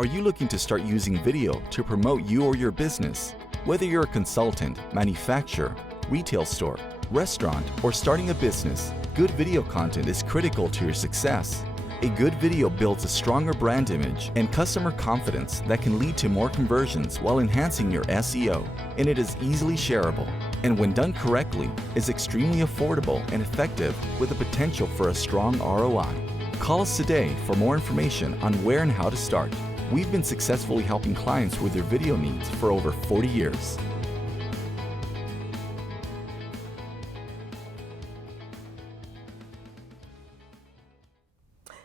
Are you looking to start using video to promote you or your business? Whether you're a consultant, manufacturer, retail store, restaurant, or starting a business, good video content is critical to your success. A good video builds a stronger brand image and customer confidence that can lead to more conversions while enhancing your SEO. And it is easily shareable. And when done correctly, is extremely affordable and effective with the potential for a strong ROI. Call us today for more information on where and how to start. We've been successfully helping clients with their video needs for over 40 years.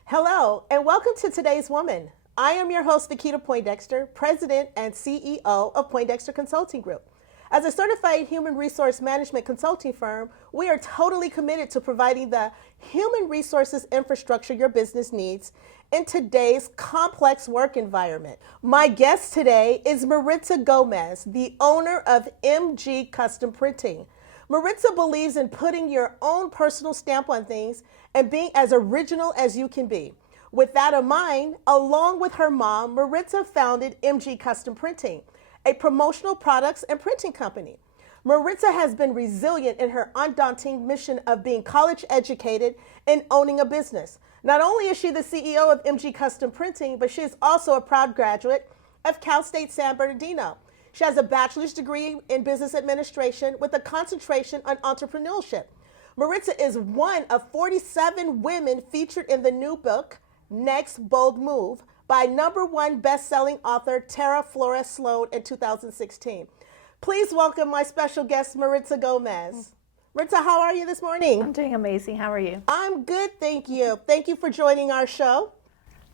Hello, and welcome to Today's Woman. I am your host, Vakita Poindexter, President and CEO of Poindexter Consulting Group. As a certified human resource management consulting firm, we are totally committed to providing the human resources infrastructure your business needs in today's complex work environment. My guest today is Maritza Gomez, the owner of MG Custom Printing. Maritza believes in putting your own personal stamp on things and being as original as you can be. With that in mind, along with her mom, Maritza founded MG Custom Printing, a promotional products and printing company. Maritza has been resilient in her undaunting mission of being college educated and owning a business. Not only is she the CEO of MG Custom Printing, but she is also a proud graduate of Cal State San Bernardino. She has a bachelor's degree in business administration with a concentration on entrepreneurship. Maritza is one of 47 women featured in the new book, Next Bold Move, by #1 best-selling author Tara Flores Sloan in 2016. Please welcome my special guest, Maritza Gomez. Maritza, how are you this morning? I'm doing amazing. How are you? I'm good, thank you. Thank you for joining our show.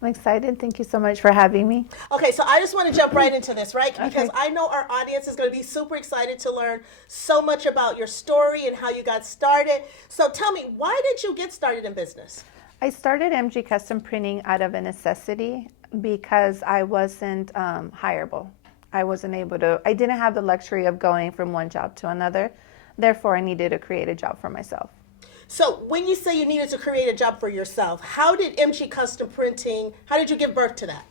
I'm excited. Thank you so much for having me. Okay, so I just want to jump right into this, right? Because I know our audience is going to be super excited to learn so much about your story and how you got started. So tell me, why did you get started in business? I started MG Custom Printing out of a necessity because I wasn't hireable. I didn't have the luxury of going from one job to another. Therefore, I needed to create a job for myself. So when you say you needed to create a job for yourself, how did MG Custom Printing, how did you give birth to that?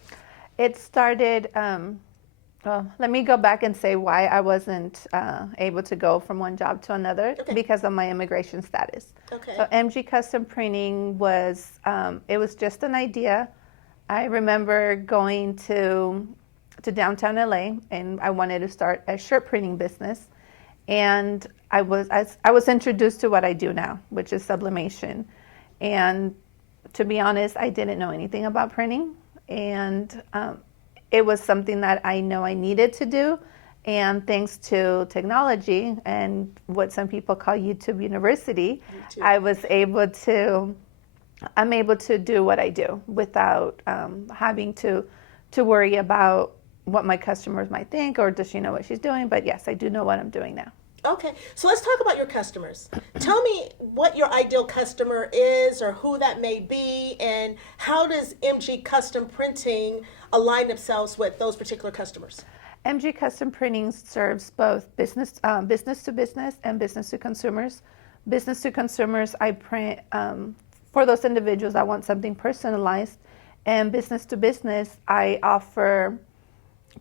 It started, let me go back and say why I wasn't able to go from one job to another, because of my immigration status. Okay. So MG Custom Printing was, it was just an idea. I remember going to downtown LA, and I wanted to start a shirt printing business. And I was introduced to what I do now, which is sublimation. And to be honest, I didn't know anything about printing. And it was something that I know I needed to do. And thanks to technology and what some people call YouTube University, I'm able to do what I do without having to worry about what my customers might think, or does she know what she's doing? But yes, I do know what I'm doing now. Okay, so let's talk about your customers. Tell me what your ideal customer is, or who that may be, and how does MG Custom Printing align themselves with those particular customers? MG Custom Printing serves both business to business and business to consumers. Business to consumers, I print for those individuals that want something personalized, and business to business, I offer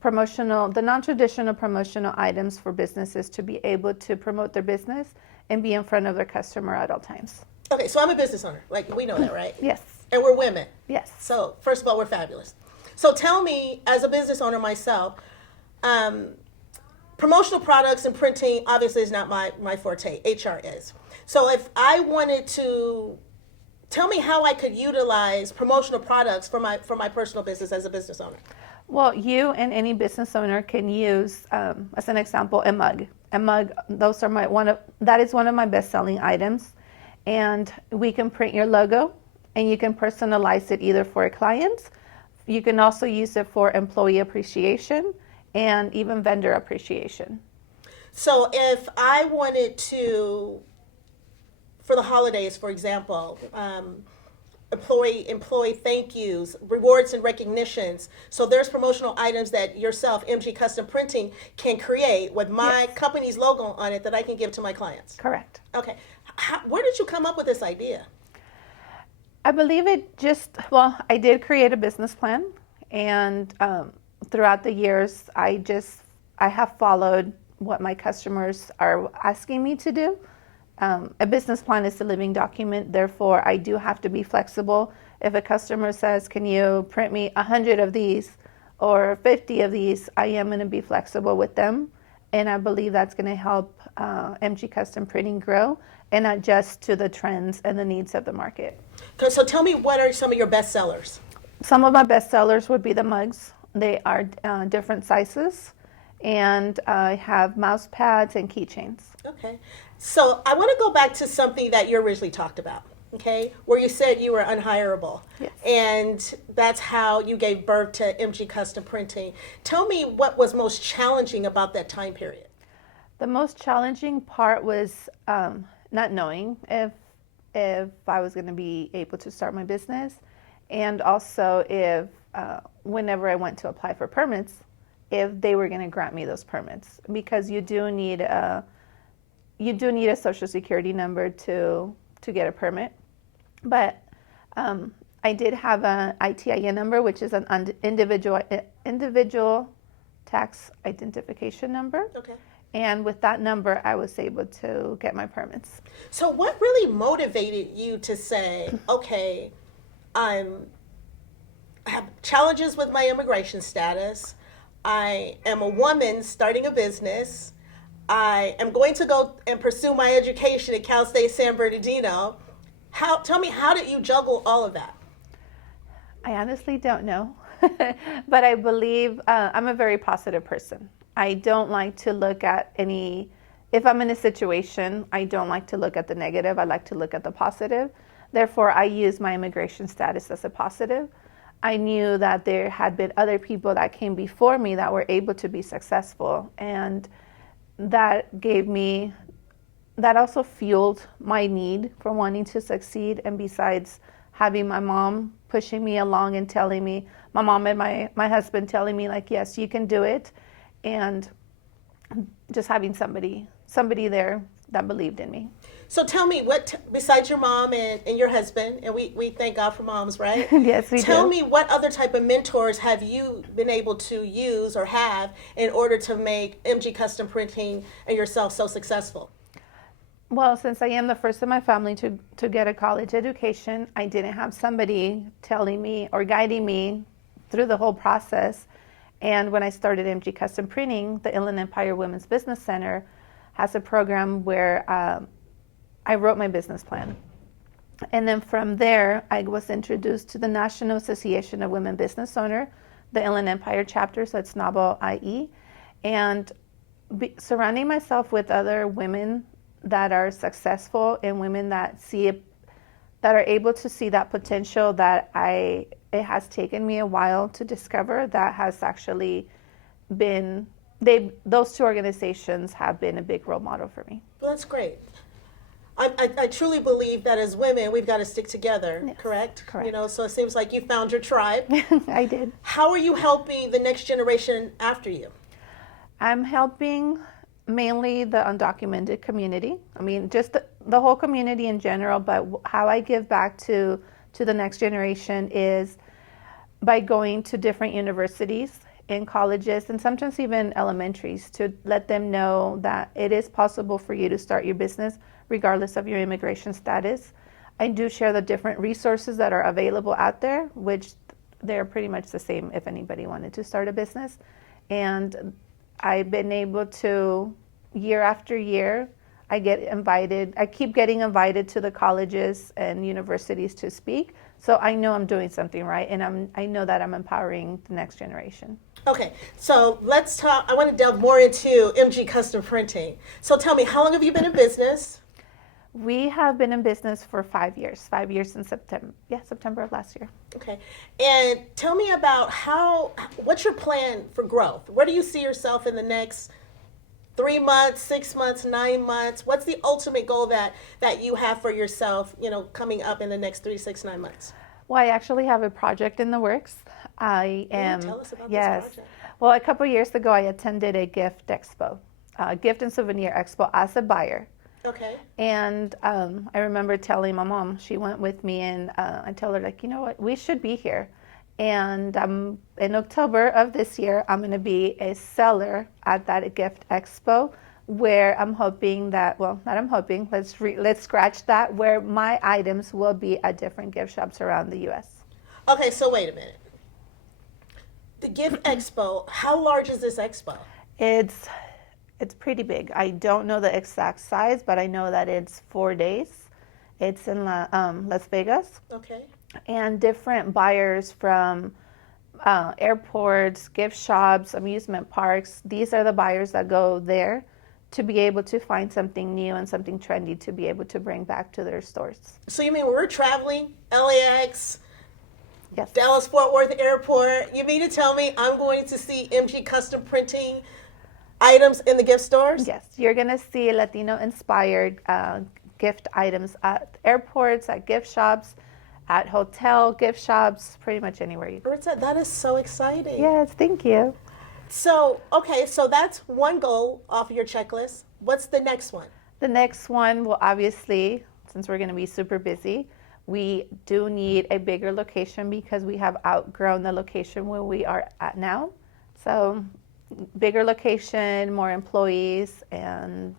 the non-traditional promotional items for businesses to be able to promote their business and be in front of their customer at all times. Okay, so I'm a business owner. Like, we know that, right? Yes. And we're women. Yes. So first of all, we're fabulous. So tell me, as a business owner myself, promotional products and printing obviously is not my forte. HR is. So if I wanted to, tell me how I could utilize promotional products for my personal business as a business owner. Well, you and any business owner can use, as an example, a mug. That is one of my best-selling items, and we can print your logo, and you can personalize it either for a client. You can also use it for employee appreciation and even vendor appreciation. So if I wanted to, for the holidays, for example, employee thank yous, rewards and recognitions. So there's promotional items that yourself, MG Custom Printing, can create with my company's logo on it that I can give to my clients. Correct. Okay. Where did you come up with this idea? I believe I did create a business plan, And throughout the years, I have followed what my customers are asking me to do. A business plan is a living document, therefore I do have to be flexible. If a customer says, can you print me 100 of these or 50 of these, I am going to be flexible with them. And I believe that's going to help MG Custom Printing grow and adjust to the trends and the needs of the market. So tell me, what are some of your best sellers? Some of my best sellers would be the mugs. They are different sizes, and I have mouse pads and keychains. Okay. So I want to go back to something that you originally talked about, okay, where you said you were unhireable. Yes. And that's how you gave birth to MG Custom Printing. Tell me what was most challenging about that time period. The most challenging part was not knowing if I was going to be able to start my business, and also if whenever I went to apply for permits, if they were going to grant me those permits, because you do need a social security number to get a permit. But I did have an ITIN number, which is an individual tax identification number. Okay. And with that number, I was able to get my permits. So what really motivated you to say, okay, I have challenges with my immigration status. I am a woman starting a business. I am going to go and pursue my education at Cal State San Bernardino. Tell me, how did you juggle all of that? I honestly don't know, but I believe I'm a very positive person. I don't like to look at if I'm in a situation, I don't like to look at the negative. I like to look at the positive. Therefore, I use my immigration status as a positive. I knew that there had been other people that came before me that were able to be successful, and that also fueled my need for wanting to succeed. And besides having my mom pushing me along and telling me, my mom and my husband telling me, like, yes, you can do it, and just having somebody there that believed in me. So tell me, besides your mom and your husband, and we thank God for moms, right? Yes, we do. Tell me, what other type of mentors have you been able to use or have in order to make MG Custom Printing and yourself so successful? Well, since I am the first in my family to get a college education, I didn't have somebody telling me or guiding me through the whole process. And when I started MG Custom Printing, the Inland Empire Women's Business Center has a program where I wrote my business plan. And then from there, I was introduced to the National Association of Women Business Owners, the Inland Empire chapter, so it's NABO IE. And surrounding myself with other women that are successful and women that are able to see that potential that it has taken me a while to discover, that has actually been, those two organizations have been a big role model for me. Well, that's great. I truly believe that as women, we've got to stick together, Yes, correct? correct. So it seems like you found your tribe. I did. How are you helping the next generation after you? I'm helping mainly the undocumented community. I mean, just the whole community in general, but how I give back to the next generation is by going to different universities and colleges, and sometimes even elementaries, to let them know that it is possible for you to start your business regardless of your immigration status. I do share the different resources that are available out there, which they're pretty much the same if anybody wanted to start a business. And I've been able to, year after year, I keep getting invited to the colleges and universities to speak. So I know I'm doing something right, and I know that I'm empowering the next generation. Okay, so let's talk. I want to delve more into MG Custom Printing. So tell me, how long have you been in business? We have been in business for 5 years. 5 years in September. Yeah, September of last year. Okay, and tell me about what's your plan for growth? Where do you see yourself in the next 3 months, 6 months, 9 months? What's the ultimate goal that you have for yourself, coming up in the next 3, 6, 9 months? Well, I actually have a project in the works. Tell us about this project. Well, a couple of years ago, I attended a gift expo, gift and souvenir expo as a buyer. Okay. And I remember telling my mom, she went with me, and I told her, like, you know what, we should be here. And in October of this year, I'm going to be a seller at that gift expo, where I'm hoping that, well, not I'm hoping, let's scratch that, where my items will be at different gift shops around the U.S. Okay, so wait a minute. The gift expo, how large is this expo? It's pretty big. I don't know the exact size, but I know that it's 4 days. It's in Las Vegas. Okay. And different buyers from airports, gift shops, amusement parks. These are the buyers that go there to be able to find something new and something trendy to be able to bring back to their stores. So you mean when we're traveling, LAX, Yes. Dallas Fort Worth Airport, you mean to tell me I'm going to see MG custom printing items in the gift stores? Yes, you're going to see Latino-inspired gift items at airports, at gift shops, at hotel gift shops, pretty much anywhere you go. Maritza, that is so exciting. Yes, thank you. So, okay, so that's one goal off of your checklist. What's the next one? The next one will obviously, since we're going to be super busy, we do need a bigger location because we have outgrown the location where we are at now. So bigger location, more employees, and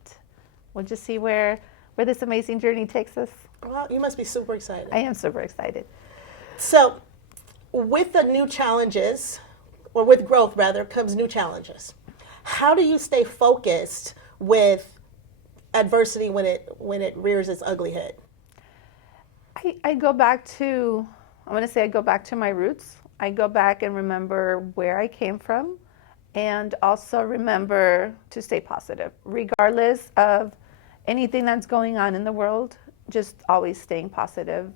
we'll just see where this amazing journey takes us. Well, you must be super excited. I am super excited. So with the new challenges, or with growth rather, comes new challenges. How do you stay focused with adversity when it rears its ugly head? I go back to, I want to say I go back to my roots. I go back and remember where I came from, and also remember to stay positive, regardless of anything that's going on in the world, just always staying positive.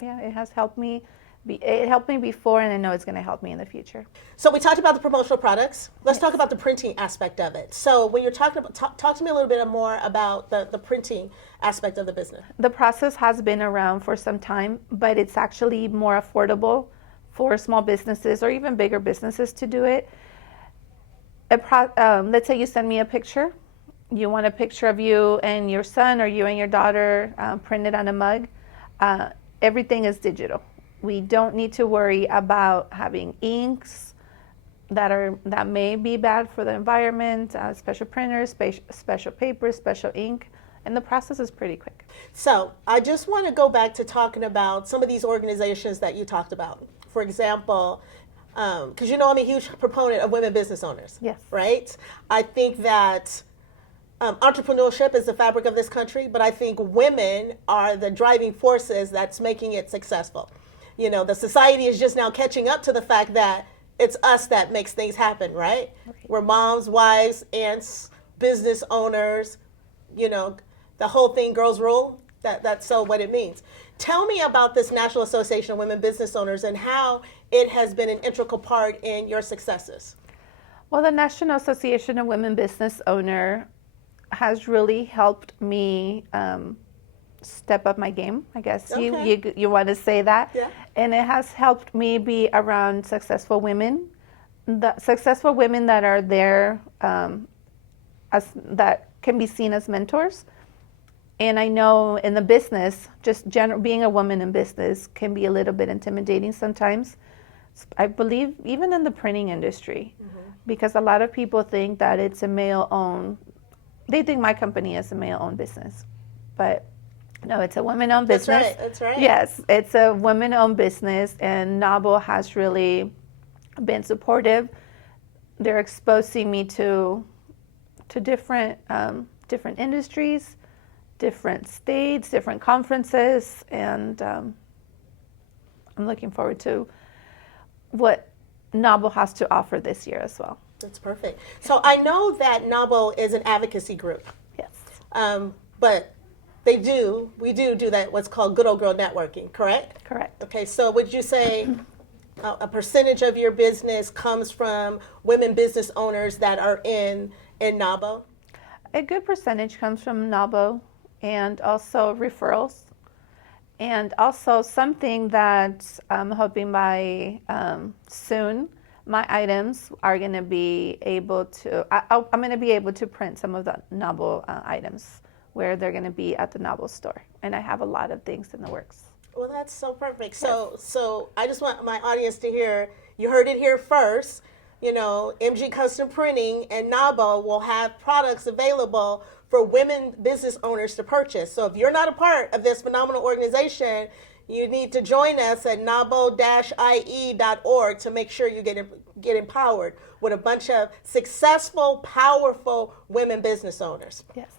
It has helped me. It helped me before, and I know it's going to help me in the future. So we talked about the promotional products. Let's talk about the printing aspect of it. So when you're talking about, talk to me a little bit more about the printing aspect of the business. The process has been around for some time, but it's actually more affordable for small businesses or even bigger businesses to do it. Let's say you send me a picture. You want a picture of you and your son or you and your daughter printed on a mug. Everything is digital. We don't need to worry about having inks that may be bad for the environment, special printers, special paper, special ink, and the process is pretty quick. So I just want to go back to talking about some of these organizations that you talked about. For example, because you know I'm a huge proponent of women business owners. Yes. Right? I think that entrepreneurship is the fabric of this country, but I think women are the driving forces that's making it successful. You know, the society is just now catching up to the fact that it's us that makes things happen, right? We're moms, wives, aunts, business owners, you know, the whole thing, girls rule. That's so what it means. Tell me about this National Association of Women Business Owners and how it has been an integral part in your successes. Well, the National Association of Women Business Owner has really helped me step up my game, I guess. Okay. You want to say that. Yeah. And it has helped me be around successful women, the successful women that are there that can be seen as mentors. And I know in the business, just being a woman in business can be a little bit intimidating sometimes. I believe even in the printing industry, because a lot of people think that it's a male-owned. They think my company is a male-owned business, but no, it's a women-owned business. That's right. Yes, it's a women-owned business, and NABO has really been supportive. They're exposing me to different industries, different states, different conferences, and I'm looking forward to what NABO has to offer this year as well. That's perfect. So I know that NABO is an advocacy group. Yes. But we do that, what's called good old girl networking, correct? Correct. Okay, so would you say a percentage of your business comes from women business owners that are in NABO? A good percentage comes from NABO and also referrals. And also something that I'm hoping by soon, my items are going to be able to, I'm going to be able to print some of the NABO items where they're going to be at the NABO store. And I have a lot of things in the works. Well, that's so perfect. So I just want my audience to hear, you heard it here first. You know, MG Custom Printing and NABO will have products available for women business owners to purchase. So if you're not a part of this phenomenal organization, you need to join us at nabo-ie.org to make sure you get empowered with a bunch of successful, powerful women business owners. Yes.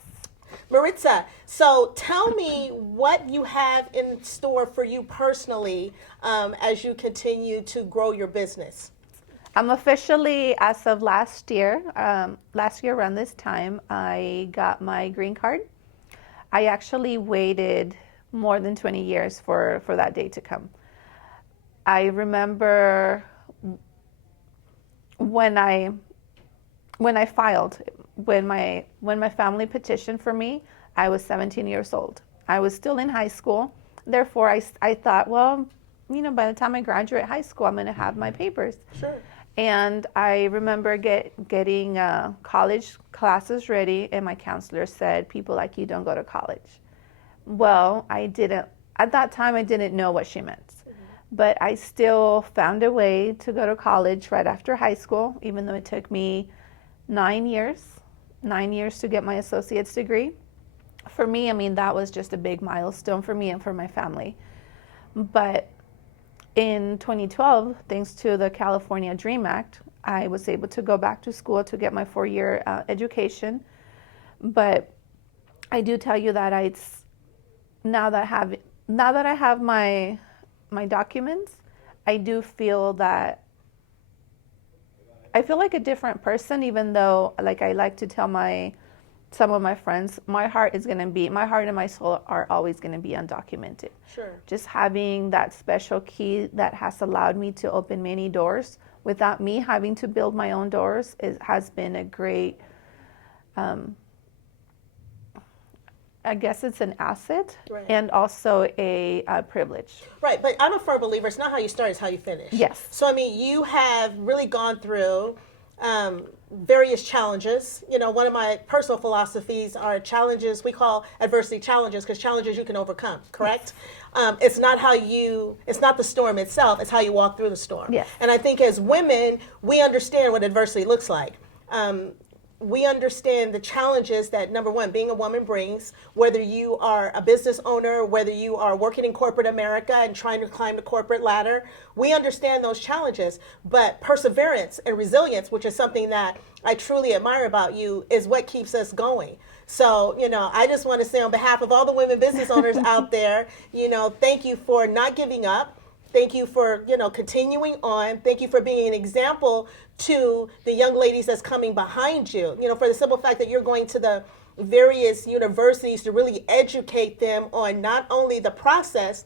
Maritza, so tell me what you have in store for you personally as you continue to grow your business. I'm officially, as of last year around this time, I got my green card. I actually waited more than 20 years for that day to come. I remember when I filed, when my family petitioned for me, I was 17 years old. I was still in high school. Therefore, I thought, well, you know, by the time I graduate high school, I'm going to have my papers. Sure. And I remember getting college classes ready, and my counselor said, people like you don't go to college. Well, at that time, I didn't know what she meant. Mm-hmm. But I still found a way to go to college right after high school, even though it took me 9 years to get my associate's degree. For me, I mean, that was just a big milestone for me and for my family. But in 2012, thanks to the California Dream Act, I was able to go back to school to get my 4-year education. But I do tell you that now that I have my documents, I do feel that I feel like a different person, even though, like, I like to tell some of my friends, my heart and my soul are always going to be undocumented. Sure. Just having that special key that has allowed me to open many doors without me having to build my own doors has been a great, I guess it's an asset, right, and also a privilege. Right, but I'm a firm believer, it's not how you start, it's how you finish. Yes. So, I mean, you have really gone through various challenges. You know, one of my personal philosophies are challenges, we call adversity challenges, because challenges you can overcome, correct? Yes. It's not the storm itself, it's how you walk through the storm. Yes. And I think as women, we understand what adversity looks like. We understand the challenges that, number one, being a woman brings, whether you are a business owner, whether you are working in corporate America and trying to climb the corporate ladder. We understand those challenges, but perseverance and resilience, which is something that I truly admire about you, is what keeps us going. So, you know, I just want to say on behalf of all the women business owners out there, you know, thank you for not giving up. Thank you for, you know, continuing on. Thank you for being an example to the young ladies that's coming behind you. You know, for the simple fact that you're going to the various universities to really educate them on not only the process,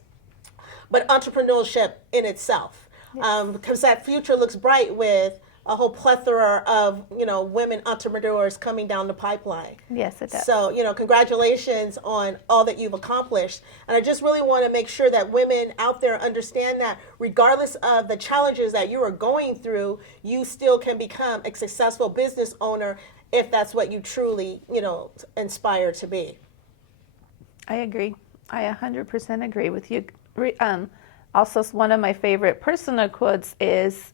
but entrepreneurship in itself. Yes. Because that future looks bright with a whole plethora of, you know, women entrepreneurs coming down the pipeline. Yes, it does. So, you know, congratulations on all that you've accomplished. And I just really want to make sure that women out there understand that regardless of the challenges that you are going through, you still can become a successful business owner if that's what you truly, you know, aspire to be. I agree. I 100% agree with you. Also, one of my favorite personal quotes is,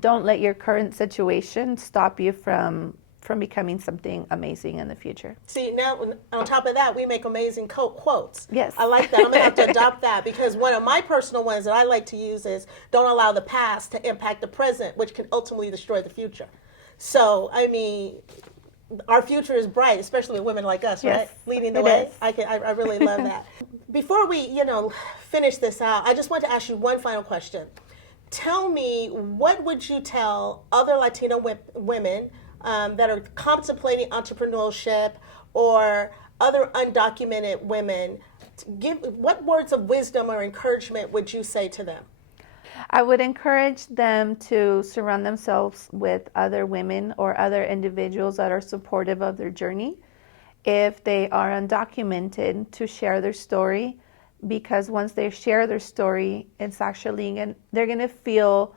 don't let your current situation stop you from becoming something amazing in the future. See, now on top of that, we make amazing quotes. Yes. I like that. I'm going to have to adopt that, because one of my personal ones that I like to use is, don't allow the past to impact the present, which can ultimately destroy the future. So, I mean, our future is bright, especially with women like us, yes, right? Leading the way. Is. I really love that. Before we, you know, finish this out, I just want to ask you one final question. Tell me, what would you tell other Latino women that are contemplating entrepreneurship, or other undocumented women? What words of wisdom or encouragement would you say to them? I would encourage them to surround themselves with other women or other individuals that are supportive of their journey. If they are undocumented, to share their story, because once they share their story, it's actually, they're going to feel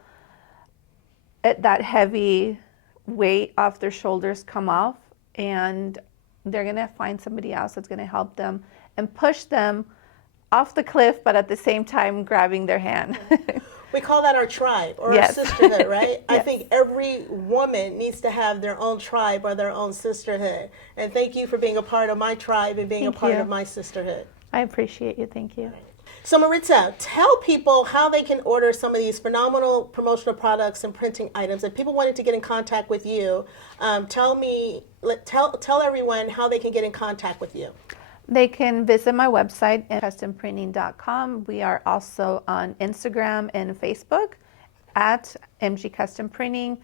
that heavy weight off their shoulders come off, and they're going to find somebody else that's going to help them and push them off the cliff, but at the same time grabbing their hand. We call that our tribe or Yes. our sisterhood, right? I Yes. think every woman needs to have their own tribe or their own sisterhood. And thank you for being a part of my tribe and being a Thank part you. of my sisterhood. I appreciate you. Thank you. So Maritza, tell people how they can order some of these phenomenal promotional products and printing items. If people wanted to get in contact with you, tell everyone how they can get in contact with you. They can visit my website at customprinting.com. We are also on Instagram and Facebook at MG Custom Printing.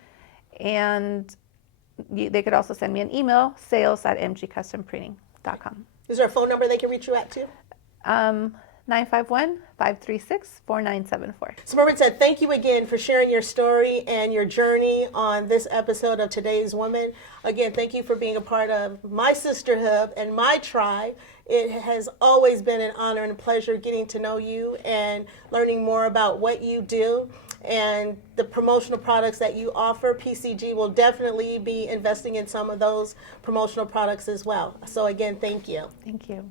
And they could also send me an email, sales@mgcustomprinting.com. Is there a phone number they can reach you at too? 951-536-4974. So Maritza, thank you again for sharing your story and your journey on this episode of Today's Woman. Again, thank you for being a part of my sisterhood and my tribe. It has always been an honor and a pleasure getting to know you and learning more about what you do and the promotional products that you offer. PCG will definitely be investing in some of those promotional products as well. So again, thank you. Thank you.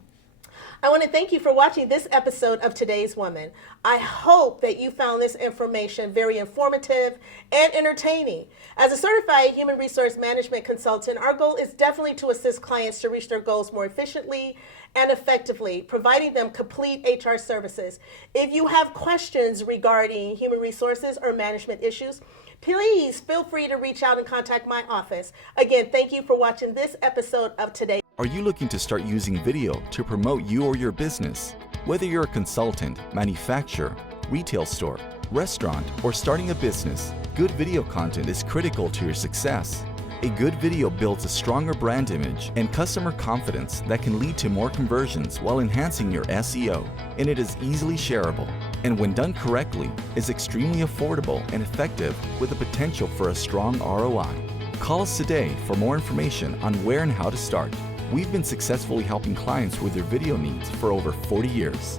I want to thank you for watching this episode of Today's Woman. I hope that you found this information very informative and entertaining. As a certified human resource management consultant, our goal is definitely to assist clients to reach their goals more efficiently and effectively, providing them complete HR services. If you have questions regarding human resources or management issues, please feel free to reach out and contact my office. Again, thank you for watching this episode of Today. Are you looking to start using video to promote you or your business? Whether you're a consultant, manufacturer, retail store, restaurant, or starting a business, good video content is critical to your success. A good video builds a stronger brand image and customer confidence that can lead to more conversions while enhancing your SEO, and it is easily shareable. And when done correctly, is extremely affordable and effective with the potential for a strong ROI. Call us today for more information on where and how to start. We've been successfully helping clients with their video needs for over 40 years.